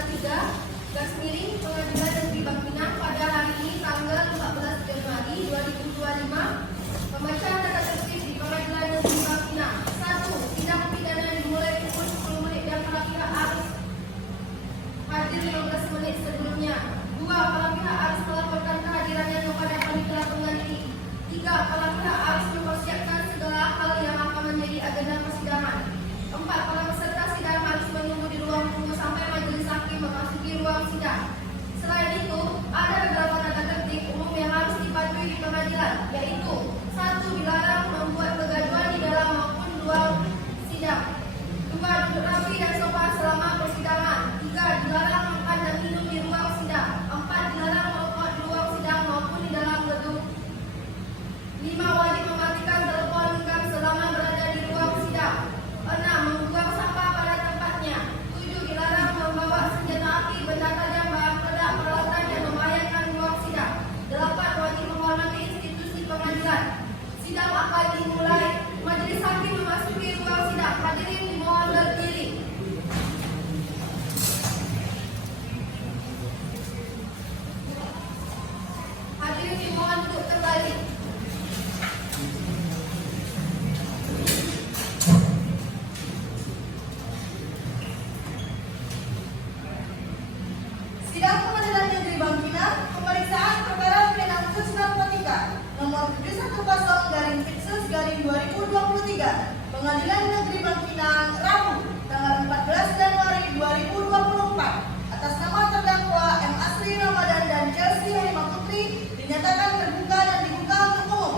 Pengadilan Negeri Bangkinang pada hari ini tanggal 14 Januari 2025. Pembacaan tata tertib di Pengadilan Negeri Bangkinang. 1. Sidang pidana dimulai pukul 10 menit dan para pihak harus hadir 15 menit sebelumnya. 2. Para pihak harus melaporkan kehadirannya kepada panitia pengadili. 3. Para pihak harus mempersiapkan segala hal yang akan menjadi agenda persidangan. 4. Para peserta sidang harus menunggu di ruang tunggu sampai majelis hakim memasuki ruang sidang. Selain itu, ada beberapa tata tertib umum yang harus dipatuhi di pengadilan, yaitu 1. Dilarang membuat kegaduhan di dalam maupun luar sidang. 2. Duduk rapi dan sopan selama persidangan. 3. Dilarang makan dan minum di ruang sidang. 4. Dilarang merokok di ruang sidang maupun di dalam gedung. 5. Wajib mematikan telepon genggam selama berada di ruang sidang. 6. Membuang sampah pada tempatnya. 7. Dilarang membawa senjata api, benda tajam, bahan peledak, peralatan yang membahayakan ruang sidang. 8. Wajib menghormati institusi pengadilan. Sidang akan dimulai. Majelis hakim memasuki ruang sidang. Hadirin dimohon berdiri. Hadirin dimohon duduk kembali. Sidang Pengadilan Negeri Bangkinang, pemeriksaan perkara pidana khusus narkotika nomor 710-Fitsus-2023. Pengadilan Negeri Bangkinang, Rabu, tanggal 14 Januari 2024. Atas nama terdakwa M. Asri Ramadan dan Chelsea Harimah Putri dinyatakan terbuka dan dibuka untuk umum.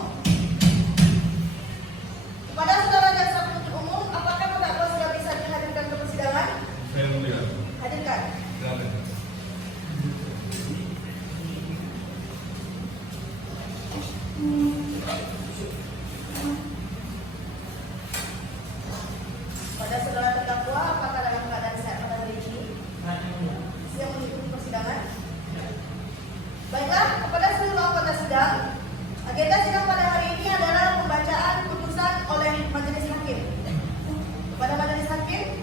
Kepada saudara jaksa penuntut umum, apakah terdakwa sudah bisa dihadirkan ke persidangan? Saya mulia. Hadirkan. Silakan. Pada saudara terdakwa, apakah dalam keadaan sehat pada hari ini? Siap mengikuti persidangan? Baiklah, kepada seluruh anggota sidang, agenda sidang pada hari ini adalah pembacaan putusan oleh majelis hakim. Kepada majelis hakim,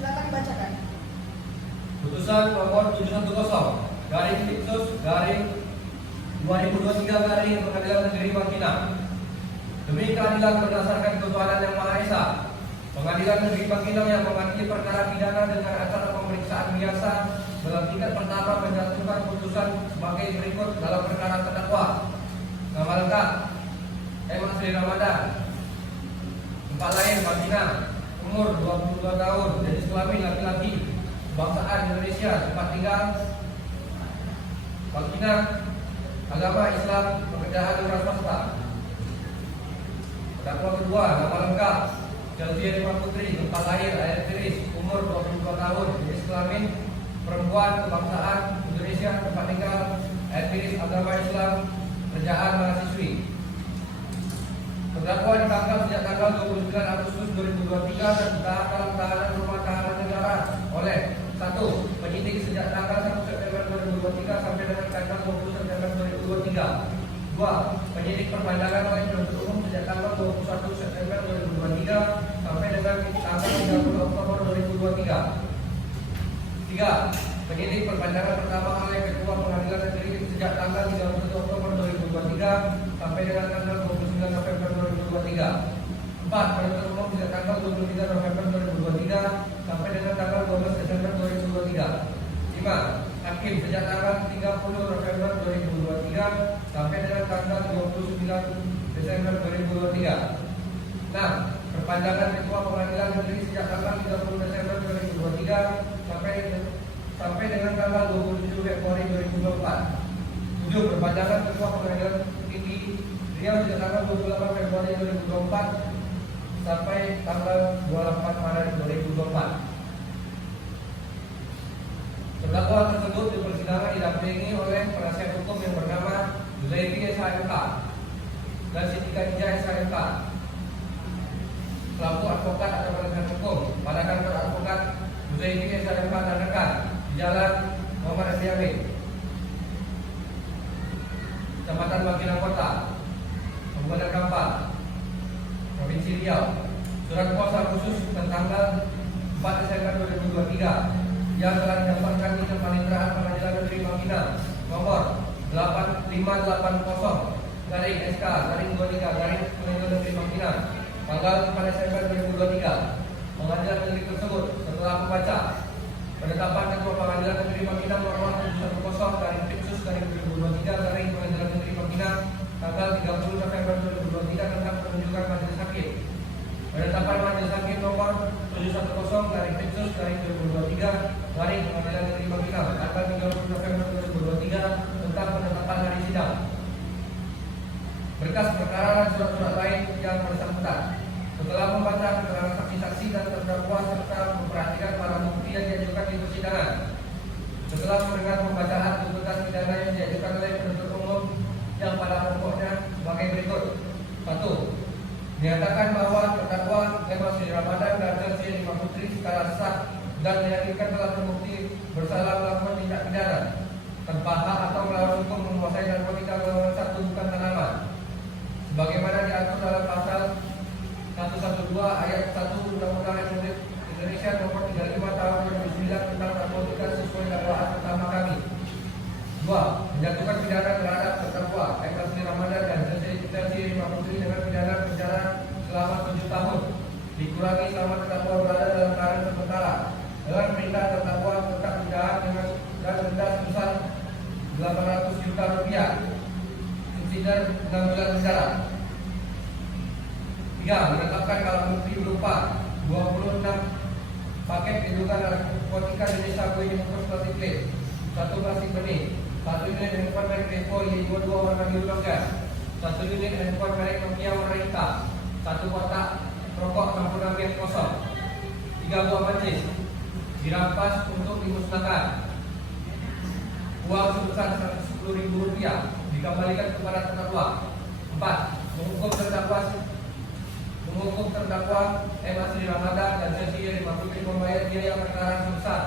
silakan dibacakan. Putusan nomor 710-Fitsus-2023 Pengadilan Negeri Bangkinang. Demi keadilan berdasarkan ketuhanan yang Maha Esa, Pengadilan Negeri Bangkinang yang mengadili perkara pidana dengan acara pemeriksaan biasa dalam tingkat pertama menjatuhkan putusan sebagai berikut dalam perkara terdakwa. Nama lengkap: M. Asri Ramadan, tempat lahir Bangkinang, umur 22 tahun, jenis kelamin laki-laki, kebangsaan Indonesia, tempat tinggal Bangkinang, agama Islam, pekerjaan wira swasta. Terdakwa kedua, nama lengkap: Chelsea Harimah Putri, tempat lahir Air Tiris, umur 22 tahun, jenis kelamin perempuan, kebangsaan Indonesia, tempat tinggal Air Tiris, agama Islam, pekerjaan mahasiswi. Terdakwa ditangkap sejak tanggal 29 Agustus 2023 dan ditahan dalam tahanan rumah tahanan negara oleh 1. Penyidik sejak tanggal 1 September 2023 sampai dengan tanggal 20 September 2023. 2. Penyidik perpanjangan oleh penuntut umum sejak tanggal 21 September 2023 sampai dengan tanggal 30 Oktober 2023. 3. Penyidik perpanjangan pertama oleh Ketua Pengadilan Negeri sejak tanggal 31 Oktober 2023 sampai dengan tanggal 29 November 2023. 4. Penuntut umum sejak tanggal 23 November 2023 sampai dengan tanggal 12 Desember 2023. 5. Hakim sejak tanggal 30 November 2023 sampai dengan tanggal 29 Desember 2023. 6. Perpanjangan Ketua Pengadilan Negeri sejak tanggal 30 Desember 2023 sampai dengan tanggal 27 Februari 2024. 7. Perpanjangan Ketua Pengadilan Tinggi Riau sejak tanggal 28 Februari 2024 sampai tanggal 24 Maret 2024. Terdakwa tersebut di persidangan didampingi oleh penasihat hukum yang bernama Zulaifi SHMK dan Siti Khadijah SHMK selaku advokat atau penasihat hukum pada kantor advokat Zulaifi SHMK dan rekan di Jalan Muhammad Asyamin, Kecamatan Bangkinang Kota, Kabupaten Kampar, Provinsi Riau. Surat kuasa khusus tanggal 4 Desember 2023 yang telah didapatkan di Panitera Pengadilan Negeri Bangkinang nomor 8580 garing SK garing 23 garing Pengadilan Negeri Bangkinang tanggal 4 Desember 2023. Pengadilan negeri tersebut setelah membaca penetapan Ketua Pengadilan Negeri Bangkinang nomor 710 garing Tipsus garing 2023 garing Pengadilan Negeri Bangkinang tanggal 30 November 2023 tentang penunjukan majelis hakim. Penetapan majelis hakim nomor 710 garing Tipsus garing 2023 garing Pengadilan Negeri Bangkinang tanggal 30 November 2023 tentang penetapan hari sidang. Berkas perkara dan surat-surat lain yang bersangkutan. Setelah membaca keterangan saksi-saksi dan terdakwa serta memperhatikan para bukti yang diajukan di persidangan. Setelah mendengar pembacaan tuntutan pidana yang diajukan oleh penuntut umum yang pada pokoknya sebagai berikut. 1. Menyatakan bahwa terdakwa Emma Sri Ramadan dan Chelsea Lima Putri secara sah dan meyakinkan telah terbukti bersalah melakukan tindak pidana tanpa hak atau melawan hukum menguasai narkotika golongan 1 bukan tanaman, sebagaimana diatur dalam pasal 112 ayat 1 Undang-Undang Republik Indonesia nomor 35 tahun 2009 tentang narkotika sesuai dakwaan pertama kami. 2. Menjatuhkan pidana terhadap terdakwa Emma Sri Ramadan dan Chelsea Lima Putri dengan pidana penjara selama 7 tahun dikurangi selama terdakwa berada dalam tahanan sementara dengan perintah terdakwa tetap ditahan dengan dan denda sebesar 800 juta rupiah subsidi 6 bulan penjara. 3. Menetapkan barang bukti berupa 26 paket indukan narkotika jenis sabu yang dibungkus plastik klip, 1 plastik benih, 1 unit handphone merek Depo Y22 warna biru longgar, 1 unit handphone merek Nokia warna hitam, 1 kotak rokok 66 yang kosong, 3 buah macis dirampas untuk dimusnahkan. Uang sebesar Rp110.000 dikembalikan kepada terdakwa. 4. Menghukum terdakwa Emma Sri Ramadan dan Chelsea Lima Putri membayar biaya perkara sebesar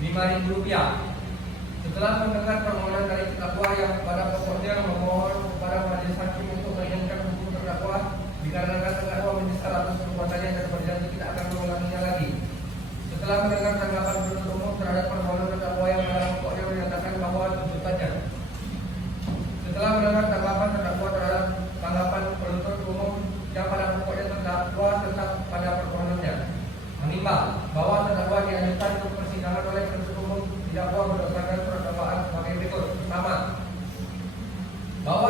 Rp5.000. Setelah mendengar permohonan dari terdakwa yang pada pokoknya memohon kepada majelis hakim untuk meringankan hukum terdakwa dikarenakan terdakwa menyesal atas perbuatannya dan berjanji tidak akan mengulanginya lagi. Setelah mendengar tanggapan penuntut umum terhadap permohonan terdakwa yang pada pokoknya menyatakan bahwa tuntutannya. Setelah mendengar tanggapan terdakwa terhadap tanggapan penuntut umum yang pada pokoknya terdakwa tetap pada permohonannya, menimbang bahwa terdakwa diajukan untuk persidangan oleh penuntut umum didakwa berdasarkan surat dakwaan sebagai berikut. Pertama, bahwa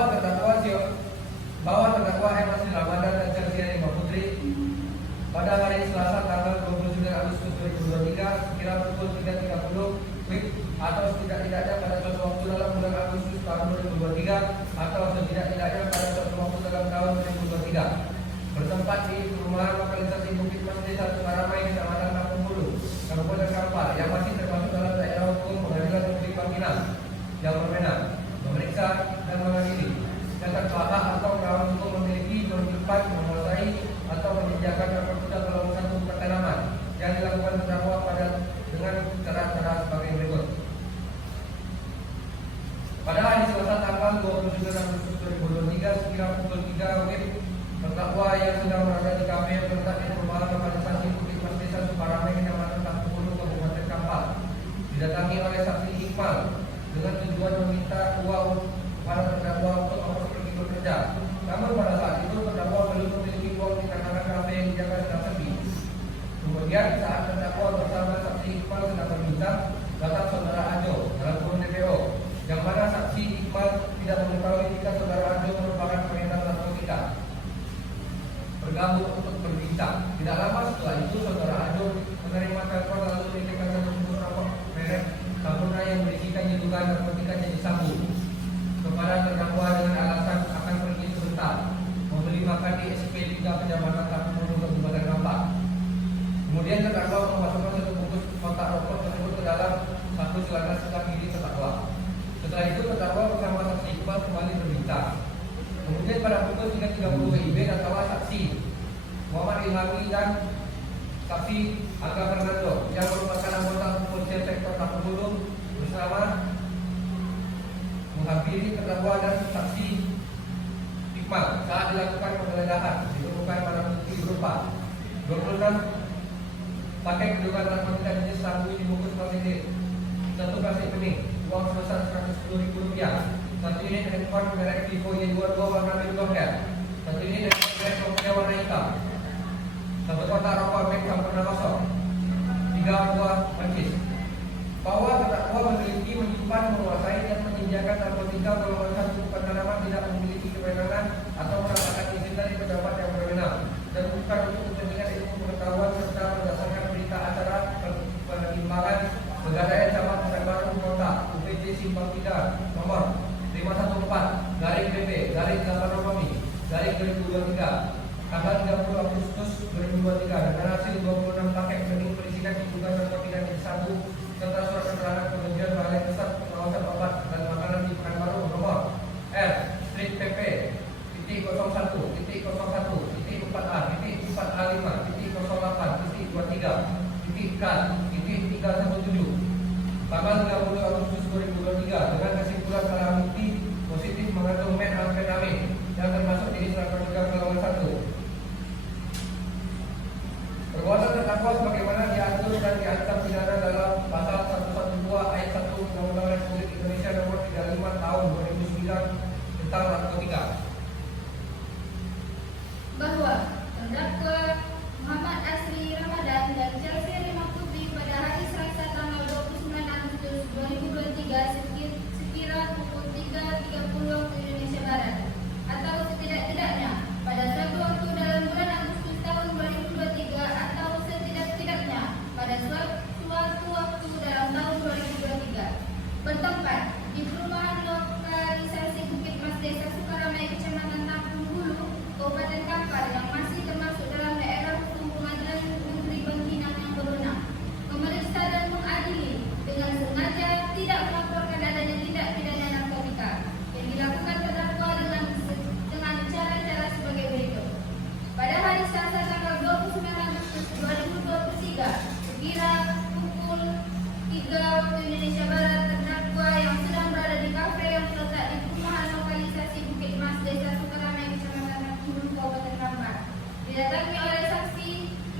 terdakwa Emma Sri Ramadan dan Chelsea Lima Putri pada hari Selasa tanggal 29 Agustus 2023 sekira pukul 3.30 WIB atau setidak-tidaknya pada suatu waktu dalam bulan Agustus tahun 2023 atau setidak-tidaknya pada suatu waktu dalam tahun 2023 bertempat di perumahan lokalisasi Bukit Masjid Satu Karamai Kecamatan Kampung Bulu, Kabupaten Kampar yang masih termasuk dalam daerah hukum Pengadilan Negeri Bangkinang yang berwenang memeriksa dan mengadili yang terpahak atau melawan hukum memiliki kewajiban menguasai atau menyediakan narkotika golongan 1 bukan tanaman yang dilakukan terdakwa dengan cara-cara sebagai berikut. Pada hari Selasa tanggal 29 Agustus 2023 sekira pukul 3 WIB, terdakwa yang sedang berada di kafe yang terletak di perumahan lokalisasi Bukit Masjid Satu Karamai Kecamatan Kampung Bulu, Kabupaten Kampar didatangi oleh saksi Iqbal dengan tujuan meminta uang kepada terdakwa untuk ongkos pergi bekerja. Namun pada saat itu terdakwa belum memiliki uang dikarenakan kafe yang dijaga sedang sepi. Kemudian saat terdakwa bersama saksi Iqbal sedang berbincang, datang saudara Ajo dalam kurung DPO, yang mana saksi Iqbal tidak mengetahui jika saudara Ajo merupakan pengedar narkotika. Bergabung untuk berbincang. Tidak lama setelah itu saudara Ajo menerima telepon lalu mengirimkan satu bungkus rokok merek Sabuna yang berisikan jutaan narkotika jenis sabu kepada terdakwa dengan alasan akan pergi sebentar membeli makan di SP3 Kecamatan Kampung Bulu, Kabupaten Kampar. Kemudian terdakwa memasukkan satu bungkus kotak rokok tersebut ke dalam satu celana sebelah kiri terdakwa. Setelah itu terdakwa bersama saksi Iqbal kembali berbincang. Kemudian pada pukul 3.30 WIB terdakwa saksi Muhammad Ilhami dan saksi Aga Fernando yang merupakan anggota kepolisian sektor Kampung Bulu bersama menghampiri terdakwa dan saksi Iqbal saat dilakukan penggeledahan. Ditemukan barang bukti berupa 26 paket kedudukan narkotika jenis sabu dibungkus plastik kuning, uang sebesar Rp110.000. 1 unit handphone merek Vivo Y22 warna biru longgar. 1 unit handphone merek Nokia warna hitam. 1 kotak rokok Mac sempurna kosong. 3 buah pancis. Bahwa terdakwa memiliki, menyimpan, menguasai dan menyediakan narkotika golongan 1 penanaman tidak memiliki kewenangan atau mendapatkan izin dari pejabat yang berwenang dan bukan untuk kepentingan ilmu pengetahuan serta berdasarkan berita acara penimbangan Pegadaian Camat Pekanbaru Kota UPJ Simpang 3 nomor 514/PP/8 tanggal 30 Agustus 2023 dengan hasil 26 paket rekening berisikan diduga narkotika jenis sabu serta surat keterangan penunjukan Balai Besar Pengawasan Obat dan Makanan di Pekanbaru nomor R Strip PP .01.01.4A.08.03.17 tanggal 30 Agustus 2023 dengan kesimpulan barang bukti positif mengandung methamfetamin yang termasuk jenis narkotika golongan 1. Perbuatan terdakwa sebagaimana diatur dan diancam pidana dalam pasal 112 ayat 1 Undang-Undang Republik Indonesia nomor 35 tahun 2009 tentang narkotika. Bahwa terdakwa Muhammad Asri Ramadan dan Chelsea Rima Putri pada hari Selasa tanggal 29 Agustus 2023 sekira pukul 3.30 waktu Indonesia Barat atau setidak-tidaknya pada suatu waktu dalam bulan Agustus tahun 2023 atau setidak-tidaknya pada suatu waktu dalam tahun 2023 bertempat di perumahan lokalisasi Bukit Mas Desa Sukaramai Kecamatan Tampung Hulu Kabupaten Kampar yang masih termasuk dalam daerah hukum Pengadilan Negeri Bangkinang yang berwenang memeriksa dan mengadili dengan sengaja tidak melaporkan adanya tindak pidana narkotika yang dilakukan terdakwa dengan cara-cara sebagai berikut. Pada hari Selasa tanggal 29 Agustus 2023 sekira pukul 3 waktu Indonesia Barat, terdakwa yang sedang berada di kafe yang terletak di perumahan lokalisasi Bukit Mas Desa Sukaramai Kecamatan Tampung Kabupaten Kampar didatangi oleh saksi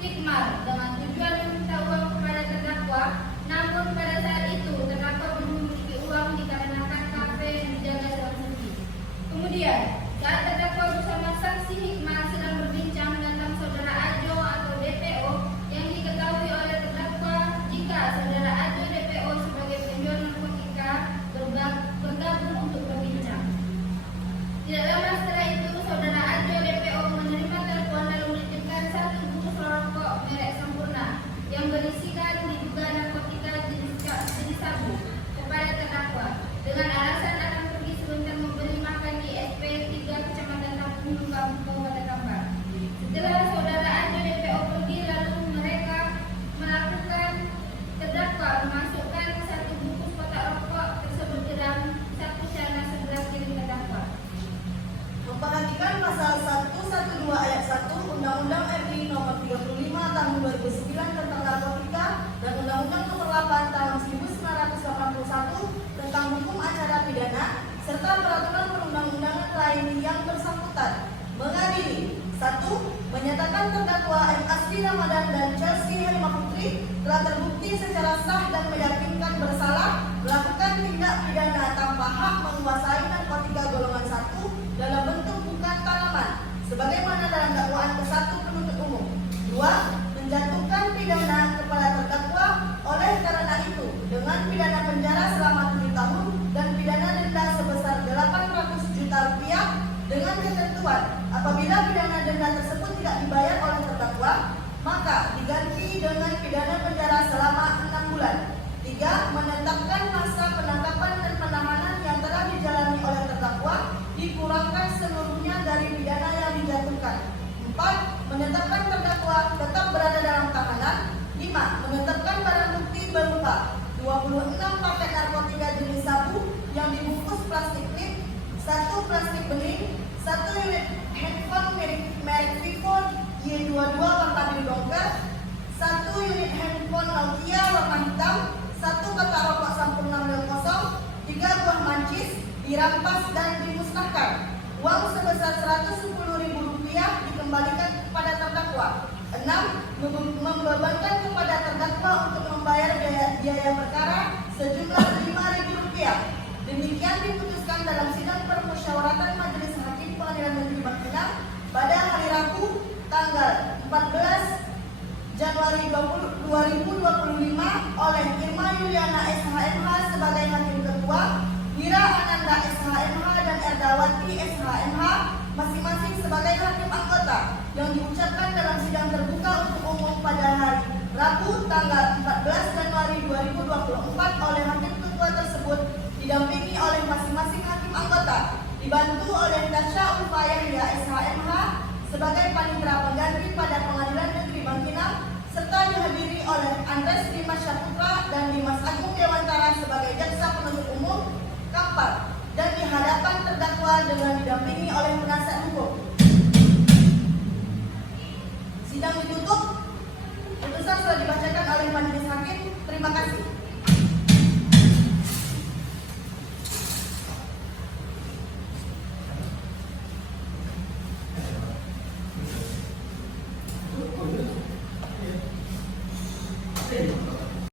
Hikmar dengan tujuan meminta uang kepada terdakwa, namun pada saat itu terdakwa belum memiliki uang dikarenakan kafe yang dijaga seorang saksi. Kemudian saat terdakwa bersama saksi Hikmar sedang berbincang tentang saudara Ajo atau DPO yang diketahui oleh terdakwa jika saudara Ajo DPO sebagai penjual narkotika bergabung untuk berbincang. Tidak lama setelah itu saudara Ajo DPO menerima telepon lalu menitipkan 1 bungkus rokok merek Sempurna yang berisikan diduga narkotika jenis sabu kepada terdakwa dengan alasan akan pergi sebentar membeli makan di SP 3 Kecamatan Tampung Hulu Kabupaten Kampar. Setelah saudara Ajo DPO pergi lalu mereka melakukan terdakwa memasukkan 1 bungkus kotak rokok tersebut ke dalam saku celana sebelah kiri terdakwa. Memperhatikan pasal 112 ayat 1 Undang-Undang RI nomor 35 tahun 2009 tentang narkotika dan Undang-Undang nomor 8 tahun 1981 tentang hukum acara pidana serta peraturan perundang-undangan lain yang bersangkutan mengadili 1. Menyatakan terdakwa M. Asri Ramadan dan Chelsea Rima Putri telah terbukti secara sah dan meyakinkan bersalah melakukan tindak pidana tanpa hak menguasai narkotika golongan 1 dalam bentuk bukan tanaman sebagaimana dalam dakwaan ke-1 penuntut umum. 2. Menjatuhkan pidana kepada terdakwa oleh karena itu dengan pidana penjara selama 7 tahun dan pidana denda sebesar Rp800 juta dengan ketentuan apabila pidana denda tersebut tidak dibayar oleh terdakwa maka diganti dengan pidana penjara selama 6 bulan. 3. Menetapkan masa penangkapan dan penahanan yang telah dijalani oleh terdakwa dikurangkan seluruhnya dari pidana yang dijatuhkan. 4. Menetapkan terdakwa tetap berada dalam tahanan. 5. Menetapkan barang bukti berupa 26 paket narkotika jenis sabu yang dibungkus plastik klip, 1 plastik bening, 1 unit handphone merek Vivo Y22 warna biru longgar, 1 unit handphone Nokia warna hitam, 1 kotak rokok Sempurna model kosong, 3 buah mancis dirampas dan dimusnahkan. Uang sebesar Rp110.000 dikembalikan kepada terdakwa. 6. Membebankan kepada terdakwa untuk membayar biaya perkara sejumlah Rp5.000 Rupiah. Demikian diputuskan dalam sidang permusyawaratan Majelis Hakim Pengadilan Negeri Bangkinang pada hari Rabu tanggal 14 Januari 2025 oleh Irma Yuliana SHMH sebagai Hakim Ketua, Wira Ananda SHMH dan Erdawati SHMH masing-masing sebagai Hakim Anggota yang diucapkan dalam sidang terbuka untuk umum pada hari Rabu tanggal 14 Januari 2024 oleh Hakim Ketua tersebut didampingi oleh masing-masing Hakim Anggota, dibantu oleh Tasya Ulfa Yahya SHMH sebagai panitera pengganti pada Pengadilan Negeri Bangkinang, serta dihadiri oleh Andres Dimas Syaputra dan Dimas Agung Dewantara sebagai jaksa penuntut umum Kampar, dan di hadapan terdakwa dengan didampingi oleh penasihat hukum. Sidang ditutup. Putusan sudah dibacakan oleh majelis hakim. Terima kasih.